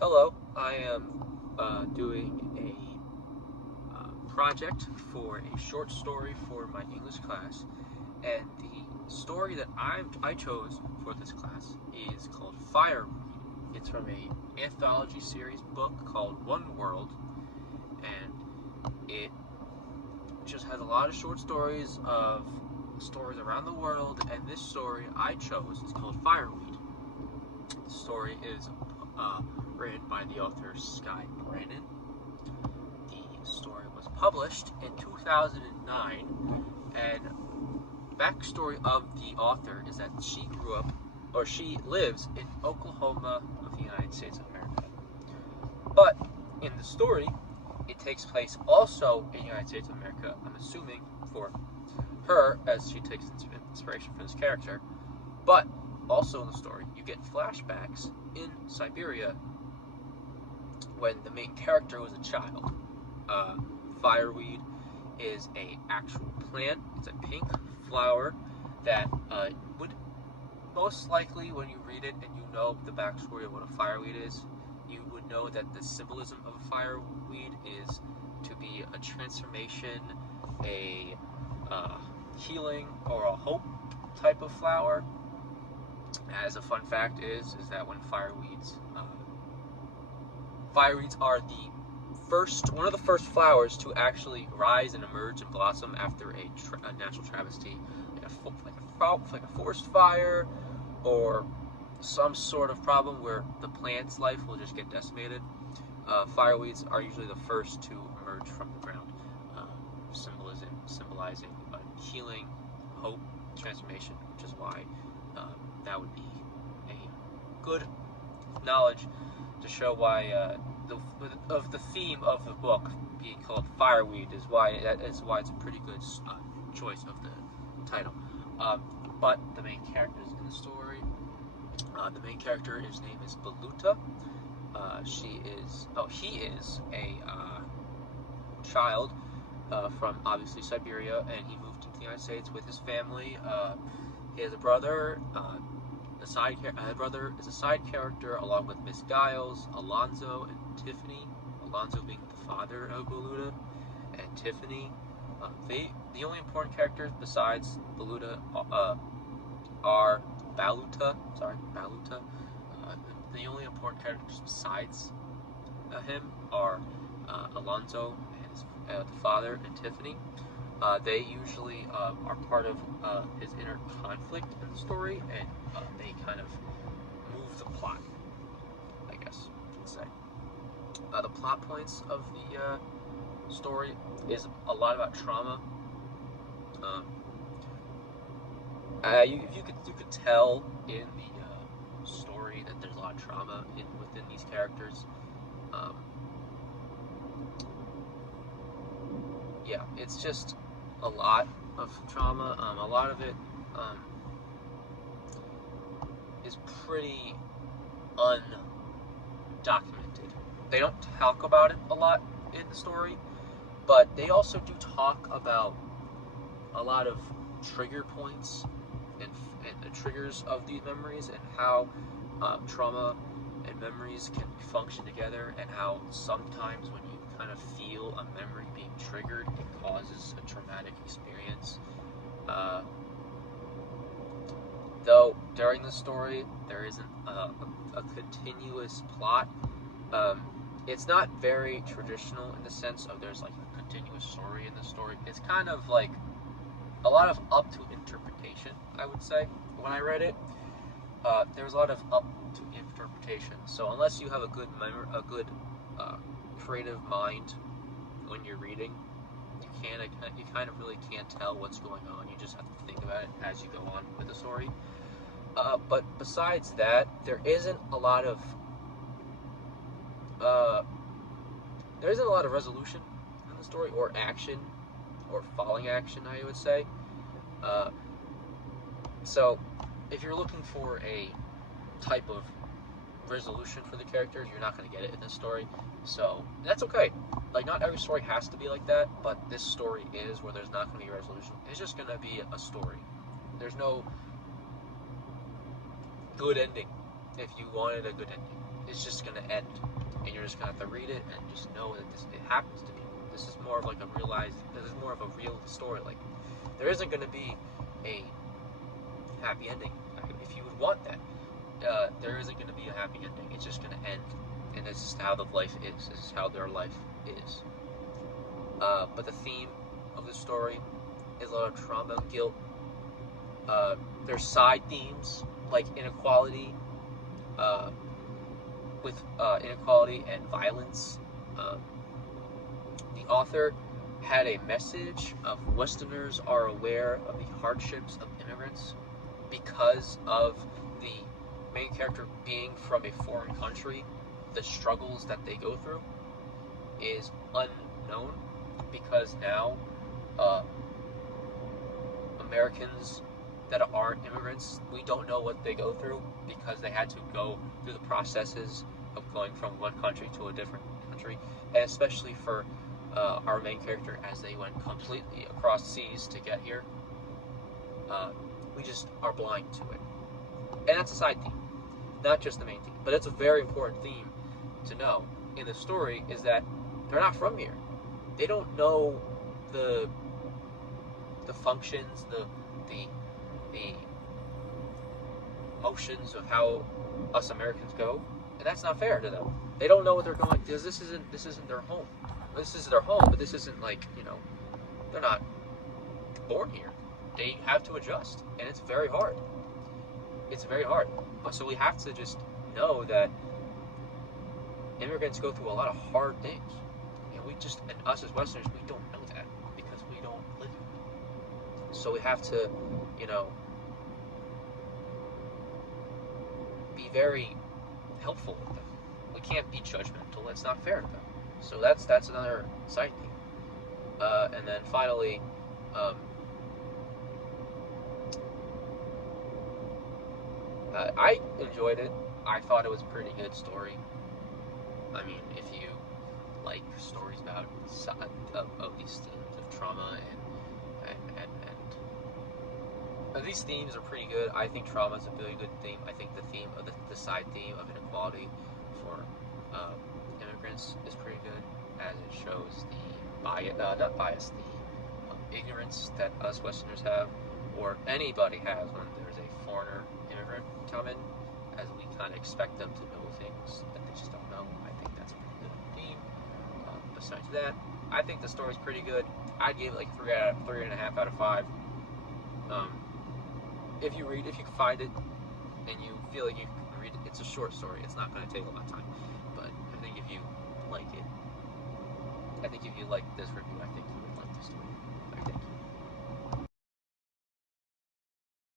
Hello, I am doing a project for a short story for my English class, and the story that I chose for this class is called Fireweed. It's from a anthology series book called One World, and it just has a lot of short stories of stories around the world, and this story I chose is called Fireweed. The story is written by the author Sky Brannon. The story was published in 2009, and backstory of the author is that she lives in Oklahoma of the United States of America. But in the story, it takes place also in the United States of America, I'm assuming, for her, as she takes inspiration from this character. But also in the story, you get flashbacks in Siberia when the main character was a child. Fireweed is a actual plant. It's a pink flower that would most likely, when you read it and you know the backstory of what a fireweed is, you would know that the symbolism of a fireweed is to be a transformation, a healing, or a hope type of flower. As a fun fact is that when fireweeds are one of the first flowers to actually rise and emerge and blossom after a natural travesty, like a forest fire or some sort of problem where the plant's life will just get decimated. Fireweeds are usually the first to emerge from the ground, symbolizing healing, hope, transformation, which is why that would be a good knowledge to show why the theme of the book being called Fireweed is why it's a pretty good choice of the title. But the main characters in the story, the main character, his name is Baluta. He is a child from obviously Siberia, and he moved into the United States with his family. He has a brother. Brother is a side character along with Miss Giles, Alonzo, and Tiffany. Alonzo being the father of Baluta, and Tiffany. The only important characters besides Baluta are Baluta. The only important characters besides him are Alonzo, his the father, and Tiffany. They usually are part of his inner conflict in the story, and they kind of move the plot, I guess you can say. The plot points of the story is a lot about trauma. You could tell in the story that there's a lot of trauma within these characters. Yeah, it's just a lot of trauma. A lot of it is pretty undocumented. They don't talk about it a lot in the story, but they also do talk about a lot of trigger points and the triggers of these memories, and how trauma and memories can function together, and how sometimes when you kind of feel a memory being triggered, it causes a traumatic experience. Though during the story there isn't a continuous plot. It's not very traditional in the sense of there's like a continuous story in the story. It's kind of like a lot of up to interpretation, I would say. When I read it, there was a lot of up to interpretation. So unless you have a good creative mind when you're reading, you kind of really can't tell what's going on. You just have to think about it as you go on with the story. But besides that, there isn't a lot of resolution in the story, or action, or falling action, I would say. So if you're looking for a type of resolution for the characters, you're not going to get it in this story. So that's okay. Like, not every story has to be like that, but this story is, where there's not going to be a resolution. It's just going to be a story. There's no good ending. If you wanted a good ending, it's just going to end. just gonna have to read it and just know that it happens to people. This is more of like this is more of a real story. Like, there isn't gonna be a happy ending. If you would want that, there isn't gonna be a happy ending. It's just gonna end, and this is how the life is. This is how their life is. But the theme of the story is a lot of trauma and guilt. There's side themes like inequality, with inequality and violence. The author had a message of Westerners are aware of the hardships of immigrants because of the main character being from a foreign country. The struggles that they go through is unknown because now Americans that aren't immigrants, we don't know what they go through because they had to go through the processes of going from one country to a different country, and especially for our main character as they went completely across seas to get here. We just are blind to it. And that's a side theme, not just the main theme. But it's a very important theme to know in the story is that they're not from here. They don't know the functions, the motions of how us Americans go, and that's not fair to them. They don't know what they're going because this isn't their home. This is their home, but this isn't like, they're not born here. They have to adjust, and it's very hard. It's very hard. But so we have to just know that immigrants go through a lot of hard things. And us as Westerners, we don't know that because we don't live here. So we have to, be very helpful with them. We can't be judgmental. That's not fair to them. So that's another side theme. And then finally, I enjoyed it. I thought it was a pretty good story. I mean, if you like stories about of these themes of trauma and these themes are pretty good. I think trauma is a really good theme. I think the theme of the side theme of inequality for immigrants is pretty good, as it shows the ignorance that us Westerners have, or anybody has when there's a foreigner immigrant coming, as we kind of expect them to know things that they just don't know. I think that's a pretty good theme. Besides that, I think the story's pretty good. I'd give it like 3.5 out of 5. If you can find it and you feel like you can read it, it's a short story. It's not going to take a lot of time. But I think if you like it, I think if you like this